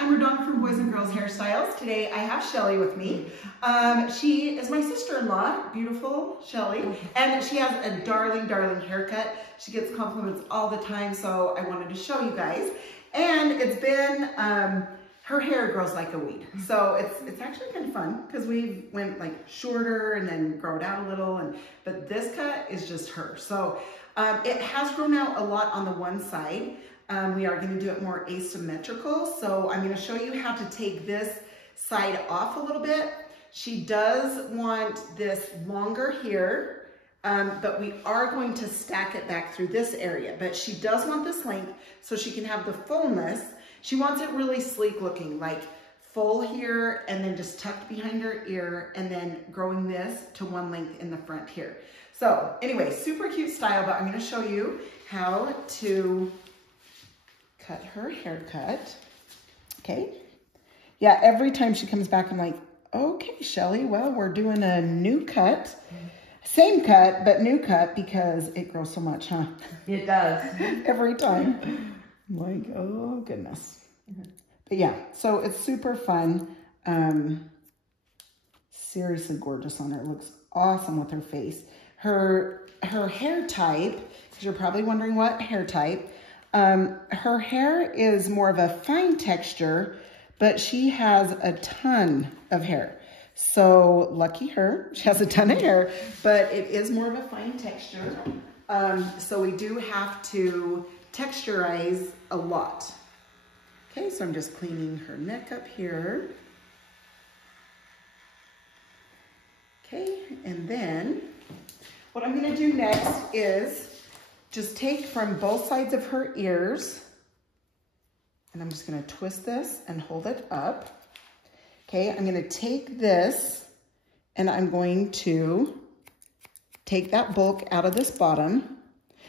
I'm Radona from Boys and Girls Hairstyles. Today I have Shelly with me. She is my sister-in-law, beautiful Shelly, and she has a darling, darling haircut. She gets compliments all the time, so I wanted to show you guys. And it's been, her hair grows like a weed. So it's actually kind of fun because we went like shorter and then grow it out a little, but this cut is just her. So it has grown out a lot on the one side. We are going to do it more asymmetrical. So I'm going to show you how to take this side off a little bit. She does want this longer here, but we are going to stack it back through this area. But she does want this length so she can have the fullness. She wants it really sleek looking, like full here and then just tucked behind her ear and then growing this to one length in the front here. So anyway, super cute style, but I'm going to show you how to cut her haircut. Okay. Yeah, every time she comes back, I'm like, okay, Shelly, well, we're doing a new cut. Same cut, but new cut because it grows so much, huh? It does. Every time. I'm like, oh, goodness. But yeah, so it's super fun. Seriously gorgeous on her. It looks awesome with her face. Her hair type, because you're probably wondering what hair type, her hair is more of a fine texture, but she has a ton of hair. So lucky her, she has a ton of hair, but it is more of a fine texture. So we do have to texturize a lot. Okay, so I'm just cleaning her neck up here. Okay, and then what I'm gonna do next is just take from both sides of her ears, and I'm just gonna twist this and hold it up. Okay, I'm gonna take this and I'm going to take that bulk out of this bottom.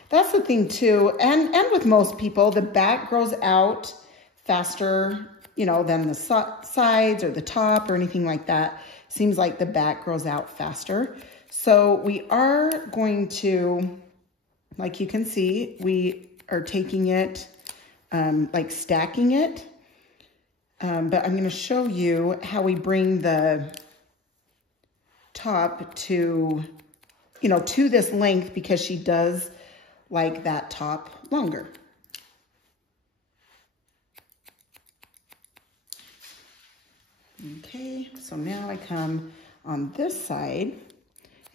That's the thing too, and with most people, the back grows out faster, you know, than the sides or the top or anything like that. Seems like the back grows out faster. So we are going to, like you can see, we are taking it, like stacking it. But I'm going to show you how we bring the top to, you know, to this length because she does like that top longer. Okay, so now I come on this side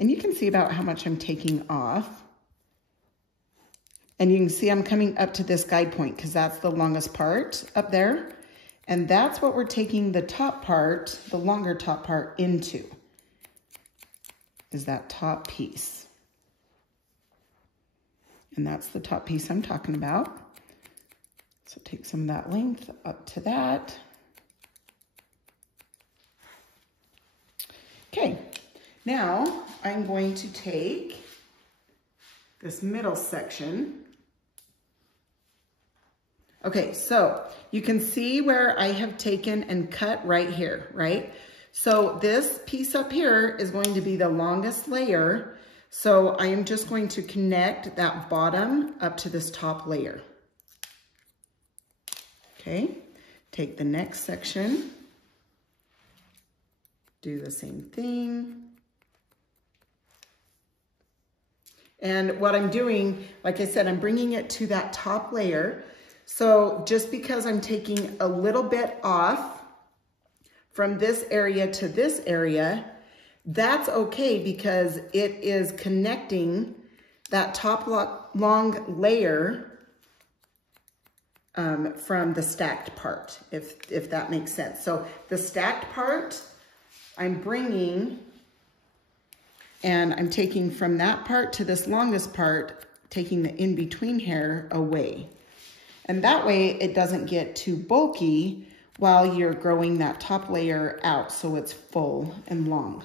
and you can see about how much I'm taking off. And you can see I'm coming up to this guide point because that's the longest part up there. And that's what we're taking the top part, the longer top part into, is that top piece. And that's the top piece I'm talking about. So take some of that length up to that. Okay, now I'm going to take this middle section. Okay, so you can see where I have taken and cut right here, right? So this piece up here is going to be the longest layer. So I am just going to connect that bottom up to this top layer. Okay, take the next section. Do the same thing. And what I'm doing, like I said, I'm bringing it to that top layer. So just because I'm taking a little bit off from this area to this area, that's okay because it is connecting that top long layer from the stacked part, if that makes sense. So the stacked part, I'm bringing, and I'm taking from that part to this longest part, taking the in-between hair away. And that way it doesn't get too bulky while you're growing that top layer out so it's full and long.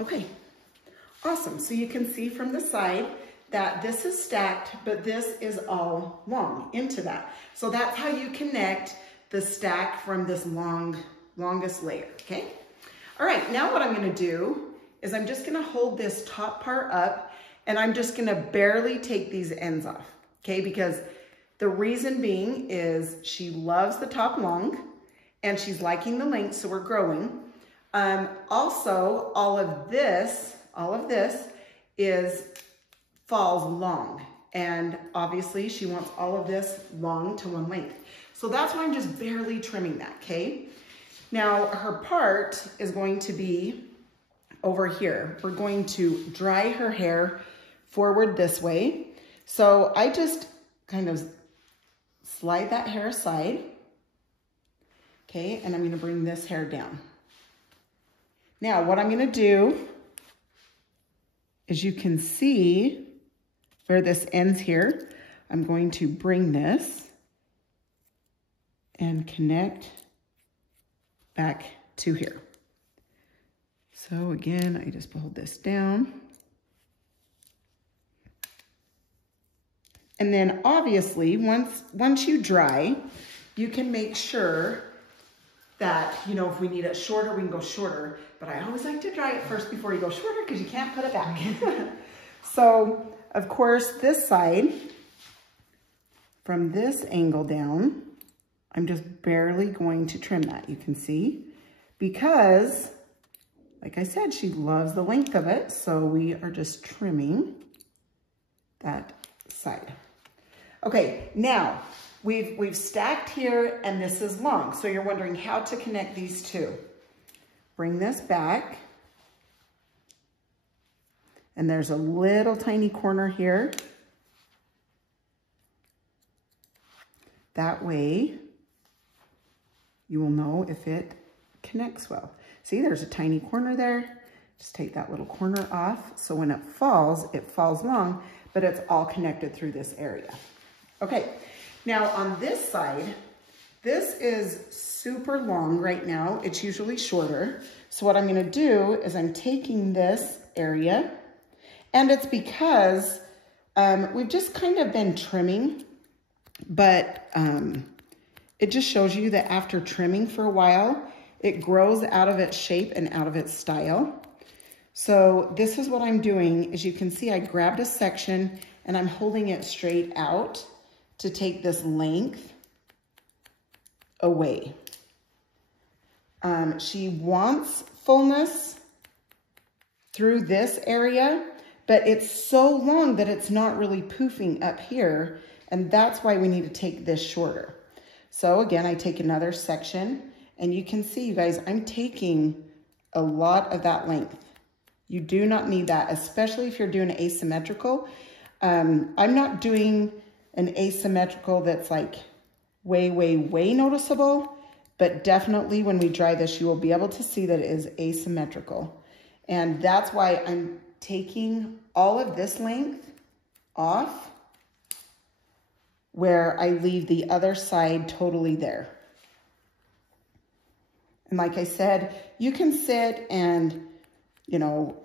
Okay, awesome. So you can see from the side that this is stacked, but this is all long into that. So that's how you connect the stack from this longest layer, okay? All right, now what I'm gonna do is I'm just gonna hold this top part up and I'm just gonna barely take these ends off, okay? Because the reason being is she loves the top long and she's liking the length, so we're growing. Also, all of this falls long. And obviously she wants all of this long to one length. So that's why I'm just barely trimming that, okay? Now her part is going to be over here. We're going to dry her hair forward this way. So I just kind of slide that hair aside, okay? And I'm gonna bring this hair down. Now what I'm gonna do is, you can see where this ends here. I'm going to bring this and connect back to here. So again, I just pulled this down. And then obviously, once you dry, you can make sure that, you know, if we need it shorter, we can go shorter. But I always like to dry it first before you go shorter because you can't put it back. So, of course, this side, from this angle down, I'm just barely going to trim that, you can see, because, like I said, she loves the length of it, so we are just trimming that side. Okay, now, we've stacked here, and this is long, so you're wondering how to connect these two. Bring this back. And there's a little tiny corner here. That way, you will know if it connects well. See, there's a tiny corner there. Just take that little corner off. So when it falls long, but it's all connected through this area. Okay, now on this side, this is super long right now. It's usually shorter. So what I'm gonna do is I'm taking this area, and it's because we've just kind of been trimming, but it just shows you that after trimming for a while, it grows out of its shape and out of its style. So this is what I'm doing. As you can see, I grabbed a section and I'm holding it straight out to take this length away. She wants fullness through this area, but it's so long that it's not really poofing up here, and that's why we need to take this shorter. So again, I take another section, and you can see, you guys, I'm taking a lot of that length. You do not need that, especially if you're doing asymmetrical. I'm not doing an asymmetrical that's like way, way, way noticeable, but definitely when we dry this, you will be able to see that it is asymmetrical. And that's why I'm taking all of this length off, where I leave the other side totally there. And like I said, you can sit and, you know,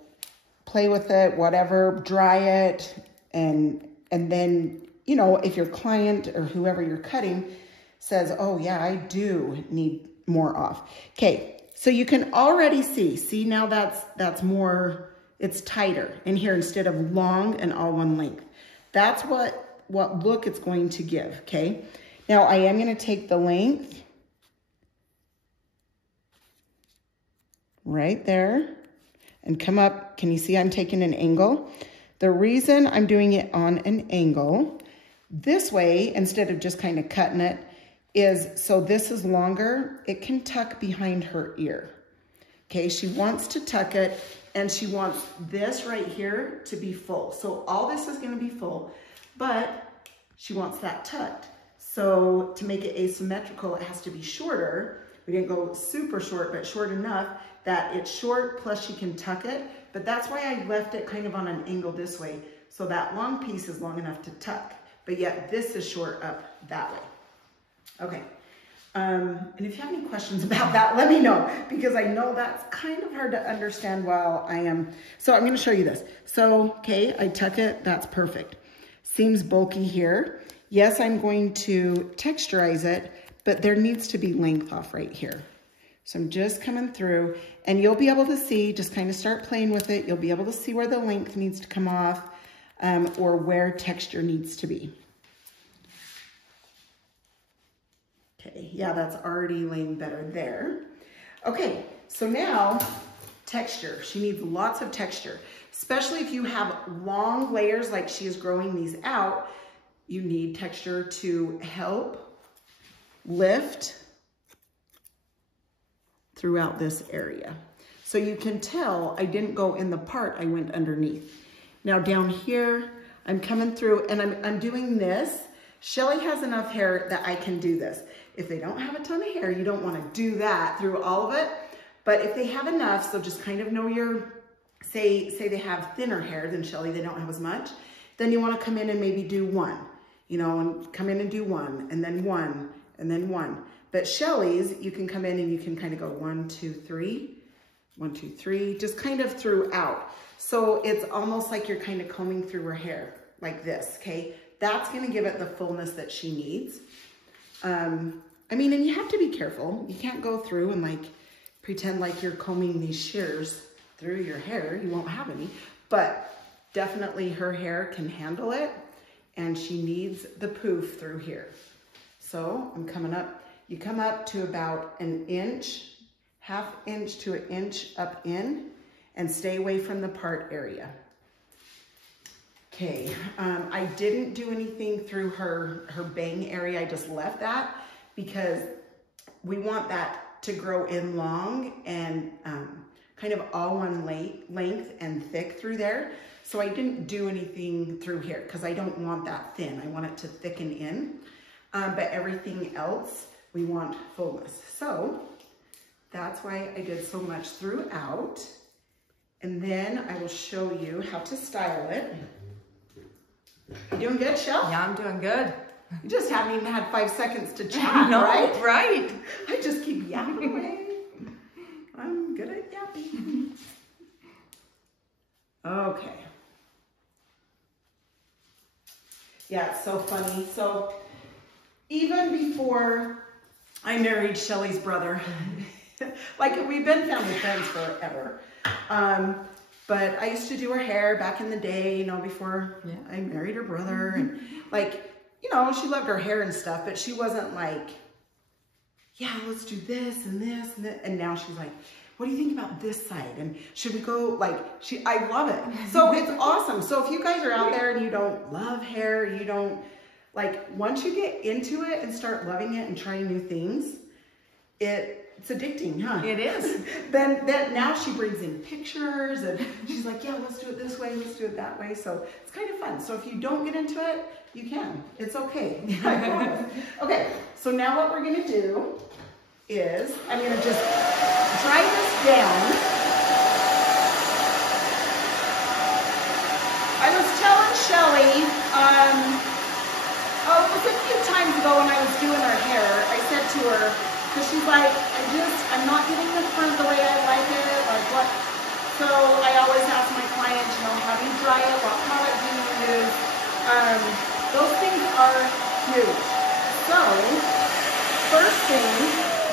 play with it, whatever, dry it, and then, you know, if your client or whoever you're cutting says, oh yeah, I do need more off. Okay, so you can already see now that's more, it's tighter in here instead of long and all one length. That's what look it's going to give, okay? Now I am gonna take the length right there and come up. Can you see I'm taking an angle? The reason I'm doing it on an angle this way, instead of just kind of cutting it, is so this is longer, it can tuck behind her ear. Okay, she wants to tuck it, and she wants this right here to be full. So all this is gonna be full, but she wants that tucked. So to make it asymmetrical, it has to be shorter. We didn't go super short, but short enough that it's short, plus she can tuck it. But that's why I left it kind of on an angle this way, so that long piece is long enough to tuck, but yet this is short up that way. Okay, and if you have any questions about that, let me know, because I know that's kind of hard to understand while I am. So I'm gonna show you this. So, okay, I tuck it, that's perfect. Seems bulky here. Yes, I'm going to texturize it, but there needs to be length off right here. So I'm just coming through, and you'll be able to see, just kind of start playing with it. You'll be able to see where the length needs to come off or where texture needs to be. Okay, yeah, that's already laying better there. Okay, so now texture. She needs lots of texture, especially if you have long layers like she is growing these out. You need texture to help lift throughout this area. So you can tell I didn't go in the part, I went underneath. Now down here, I'm coming through and I'm doing this. Shelly has enough hair that I can do this. If they don't have a ton of hair, you don't want to do that through all of it. But if they have enough, so just kind of know your, say they have thinner hair than Shelly, they don't have as much, then you want to come in and maybe do one, you know, and come in and do one, and then one, and then one. But Shelly's, you can come in and you can kind of go 1, 2, 3, 1, 2, 3, just kind of throughout. So it's almost like you're kind of combing through her hair like this, okay? That's going to give it the fullness that she needs. I mean, and you have to be careful. You can't go through and like pretend like you're combing these shears through your hair. You won't have any, but definitely her hair can handle it, and she needs the poof through here. So I'm coming up. You come up to about an inch, ½ inch to an inch up in, and stay away from the part area. Okay, I didn't do anything through her bang area. I just left that because we want that to grow in long and kind of all one length and thick through there. So I didn't do anything through here because I don't want that thin. I want it to thicken in, but everything else, we want fullness. So that's why I did so much throughout. And then I will show you how to style it. You doing good, Shell? Yeah, I'm doing good. You just haven't even had 5 seconds to chat, no, right? Right. I just keep yapping away. I'm good at yapping. Okay. Yeah, it's so funny. So even before I married Shelly's brother, like we've been family friends forever. But I used to do her hair back in the day, you know, before I married her brother. And like, you know, she loved her hair and stuff, but she wasn't like, yeah, let's do this and this and this. And now she's like, what do you think about this side? And should we go like, I love it. So it's awesome. So if you guys are out there and you don't love hair, you don't, like, once you get into it and start loving it and trying new things, it's addicting, huh? It is. Then now she brings in pictures and she's like, yeah, let's do it this way, let's do it that way. So it's kind of fun. So if you don't get into it, you can. It's okay. I promise. Okay, so now what we're gonna do is I'm gonna just dry this down. I was telling Shelly, oh, it was a few times ago when I was doing her hair, I said to her, because she's like, I'm not getting the front the way I like it, like what? So I always ask my clients, you know, how do you dry it? What product do you use? Those things are huge. So, first thing,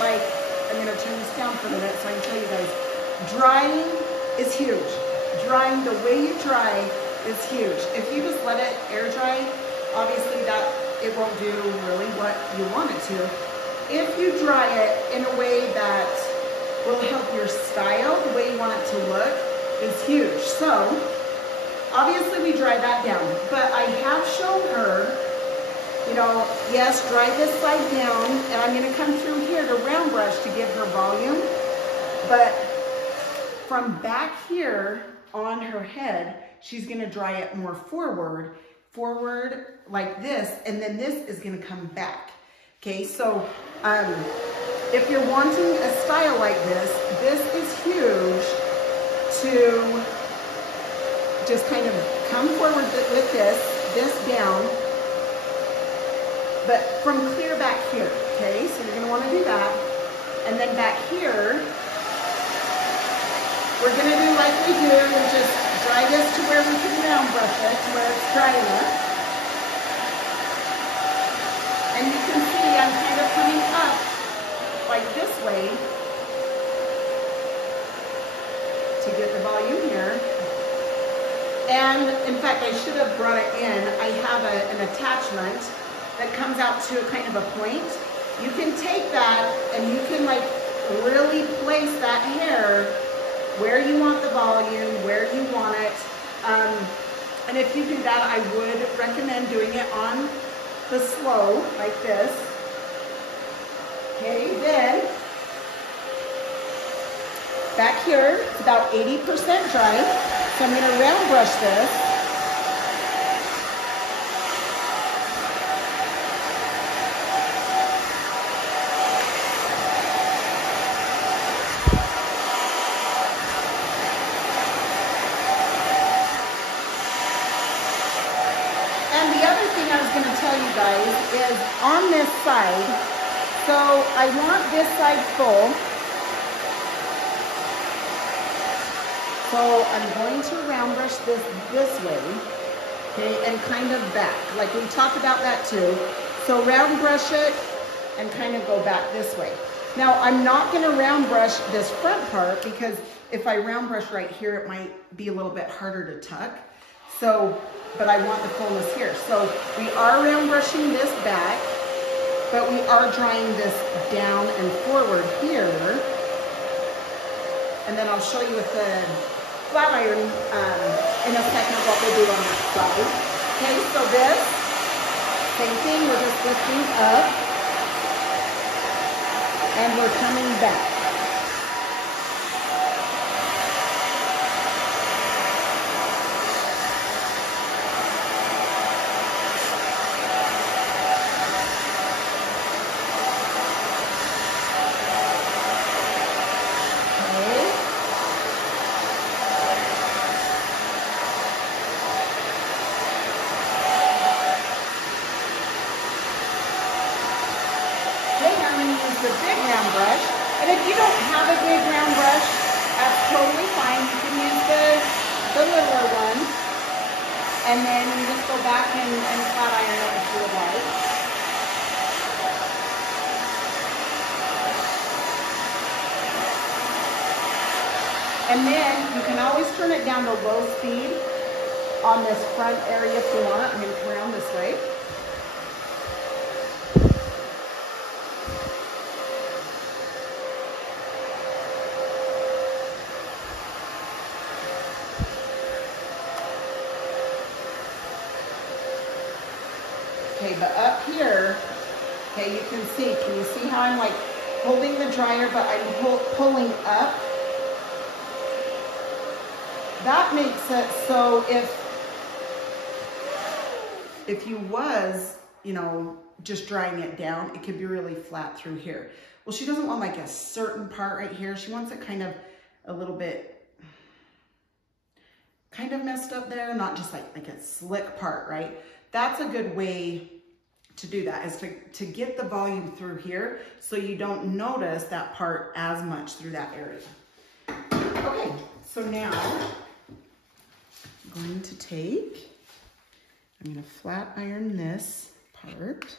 like, I'm going to turn this down for a minute so I can tell you guys, drying is huge. Drying, the way you dry is huge. If you just let it air dry, obviously it won't do really what you want it to. If you dry it in a way that will help your style, the way you want it to look, is huge. So, obviously we dry that down, but I have shown her, you know, yes, dry this side down, and I'm gonna come through here to round brush to give her volume, but from back here on her head, she's gonna dry it more forward like this, and then this is gonna come back. Okay, so if you're wanting a style like this is huge to just kind of come forward with this down, but from clear back here, okay? So you're gonna wanna do that. And then back here, we're gonna do like we do, and just dry this to where we can round brush it, to where it's dry enough. And you can see I'm kind of coming up like this way volume here. And in fact, I should have brought it in. I have an attachment that comes out to a kind of a point. You can take that and you can like really place that hair where you want the volume, where you want it. And if you do that, I would recommend doing it on the slow, like this. Okay, then back here, it's about 80% dry. So I'm gonna round brush this. And the other thing I was going to tell you guys is on this side, so I want this side full. So I'm going to round brush this way, okay, and kind of back. Like we talked about that too. So round brush it and kind of go back this way. Now I'm not going to round brush this front part because if I round brush right here, it might be a little bit harder to tuck. So, but I want the fullness here. So we are round brushing this back, but we are drying this down and forward here. And then I'll show you with the flat iron in a second what we'll do on that side. Okay, so this, same thing, we're just lifting up and we're coming back. The big round brush, and if you don't have a big round brush, that's totally fine. You can use the littler one, and then you just go back and flat iron it if you would like. And then you can always turn it down to low speed on this front area if you want it. I'm going to come around this way. Okay, but up here, okay, you can you see how I'm like holding the dryer, but I'm pulling up? That makes it so if you was, you know, just drying it down, it could be really flat through here. Well, she doesn't want like a certain part right here. She wants it kind of a little bit kind of messed up there, not just like a slick part, right? That's a good way to do that, is to get the volume through here so you don't notice that part as much through that area. Okay, so now I'm going to I'm going to flat iron this part.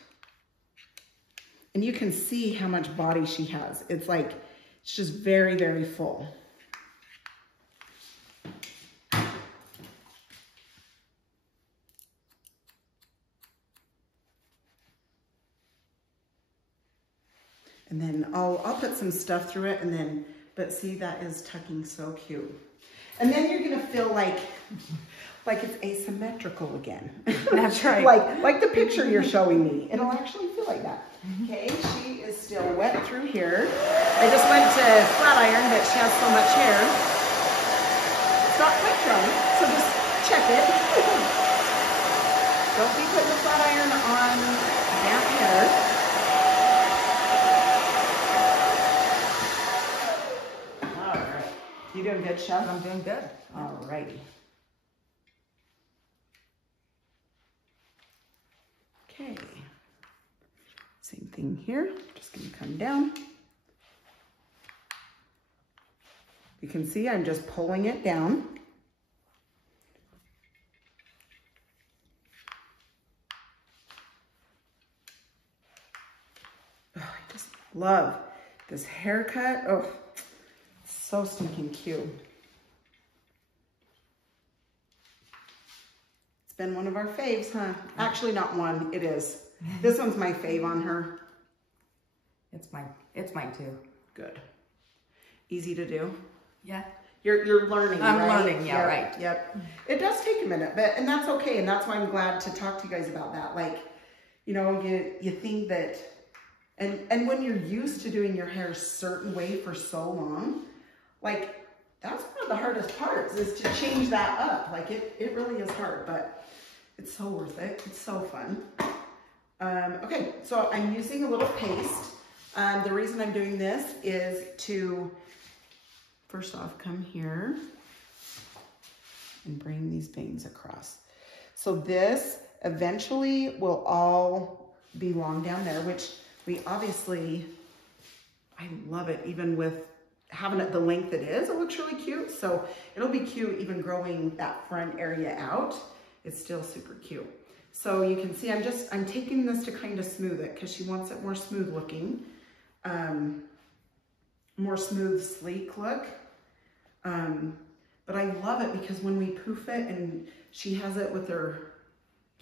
And you can see how much body she has. It's like, it's just very, very full. And then I'll put some stuff through it, and then, but see, that is tucking so cute. And then you're gonna feel like it's asymmetrical again. That's right. like the picture you're showing me. It'll actually feel like that. Okay, she is still wet through here. I just went to flat iron, but she has so much hair. It's not quite dry, so just check it. Don't be putting the flat iron on damp hair. You doing good, Chef? I'm doing good. All righty. Okay. Same thing here. Just going to come down. You can see I'm just pulling it down. Oh, I just love this haircut. Oh. So stinking cute. been one of our faves, huh? Actually, not one, it is. This one's my fave on her. It's mine too. Good. Easy to do. Yeah. You're learning, I'm right? learning, yeah, yep, right. Yep. It does take a minute, and that's okay, and that's why I'm glad to talk to you guys about that. Like, you know, you think that, and when you're used to doing your hair a certain way for so long, like, that's one of the hardest parts, is to change that up. Like, it really is hard, but it's so worth it. It's so fun. Okay, so I'm using a little paste. The reason I'm doing this is to, first off, come here and bring these bangs across. So this eventually will all be long down there, which we obviously, I love it, even with having it the length it is, it looks really cute. So it'll be cute even growing that front area out. It's still super cute. So you can see I'm taking this to kind of smooth it because she wants it more smooth looking, more smooth, sleek look. But I love it because when we poof it, and she has it with her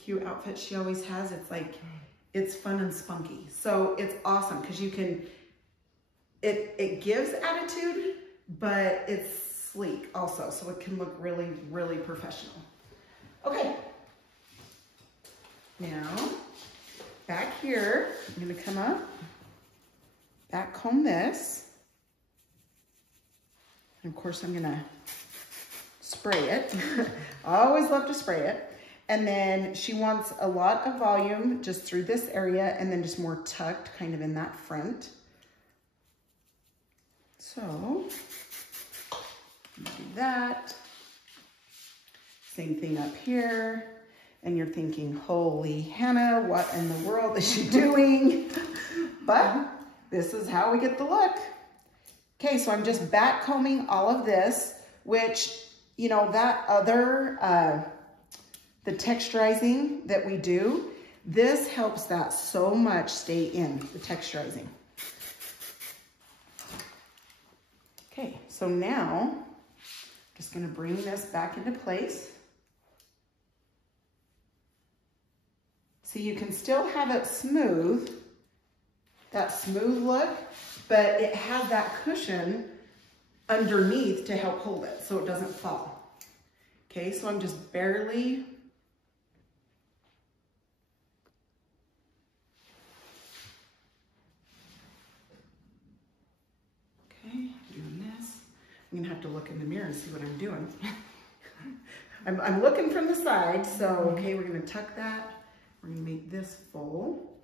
cute outfit she always has, it's like, it's fun and spunky. So it's awesome because you can, it gives attitude, but it's sleek also. So it can look really, really professional. Okay. Now, back here, I'm gonna come up, back comb this. And of course, I'm gonna spray it. I always love to spray it. And then she wants a lot of volume just through this area and then just more tucked kind of in that front. So, do that. Same thing up here. And you're thinking, holy Hannah, what in the world is she doing? But this is how we get the look. Okay, so I'm just back combing all of this, which, you know, that other, the texturizing that we do, this helps that so much stay in, the texturizing. Okay, so now, I'm just gonna bring this back into place. So you can still have it smooth, that smooth look, but it has that cushion underneath to help hold it so it doesn't fall. Okay, so I'm just barely doing this. I'm gonna have to look in the mirror and see what I'm doing. I'm looking from the side, so okay, we're gonna tuck that. We're gonna make this full.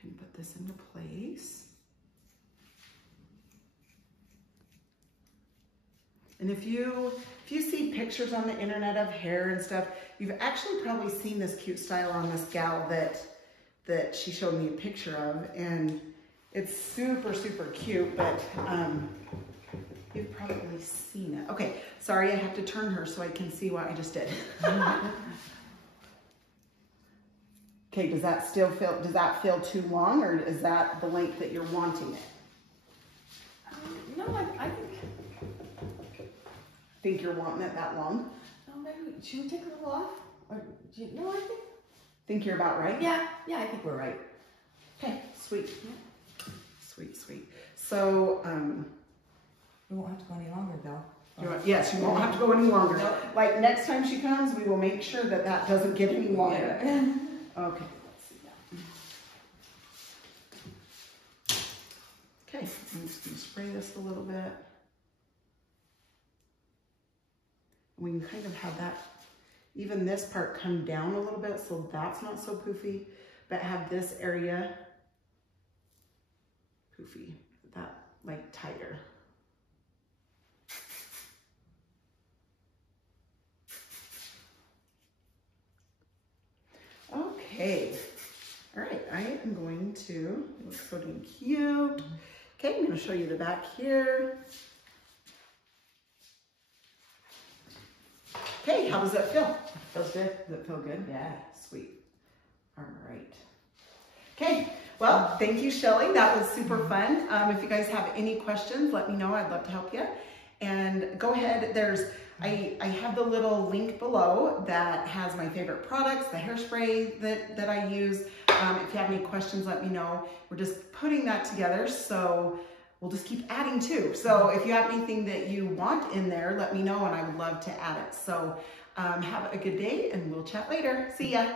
Kind of put this into place. And if you see pictures on the internet of hair and stuff, you've actually probably seen this cute style on this gal that she showed me a picture of, and it's super, super cute, but you've probably seen it. Okay, sorry, I have to turn her so I can see what I just did. Okay, does that feel too long, or is that the length that you're wanting it? No, I think you're wanting it that long? No, maybe, should we take a little off? Or, no, I think you're about right? Yeah, I think we're right. Okay, sweet. Yeah. Sweet, sweet. So, we won't have to go any longer though. Yes, you won't have to go any longer. Nope. Like next time she comes, we will make sure that that doesn't get any longer. Yeah. Okay, let's see that. Okay, I'm just gonna spray this a little bit. We can kind of have that, even this part come down a little bit so that's not so poofy, but have this area poofy, that like tighter. Okay, all right, I am going to, it looks so damn cute. Okay, I'm gonna show you the back here. Okay, how does that feel? Feels good? Does it feel good? Yeah. Sweet. All right. Okay, well, thank you, Shelly. That was super fun. If you guys have any questions, let me know. I'd love to help you. And go ahead, there's I have the little link below that has my favorite products, the hairspray that I use. If you have any questions, let me know. We're just putting that together, so we'll just keep adding too. So if you have anything that you want in there, let me know and I would love to add it. So have a good day and we'll chat later. See ya.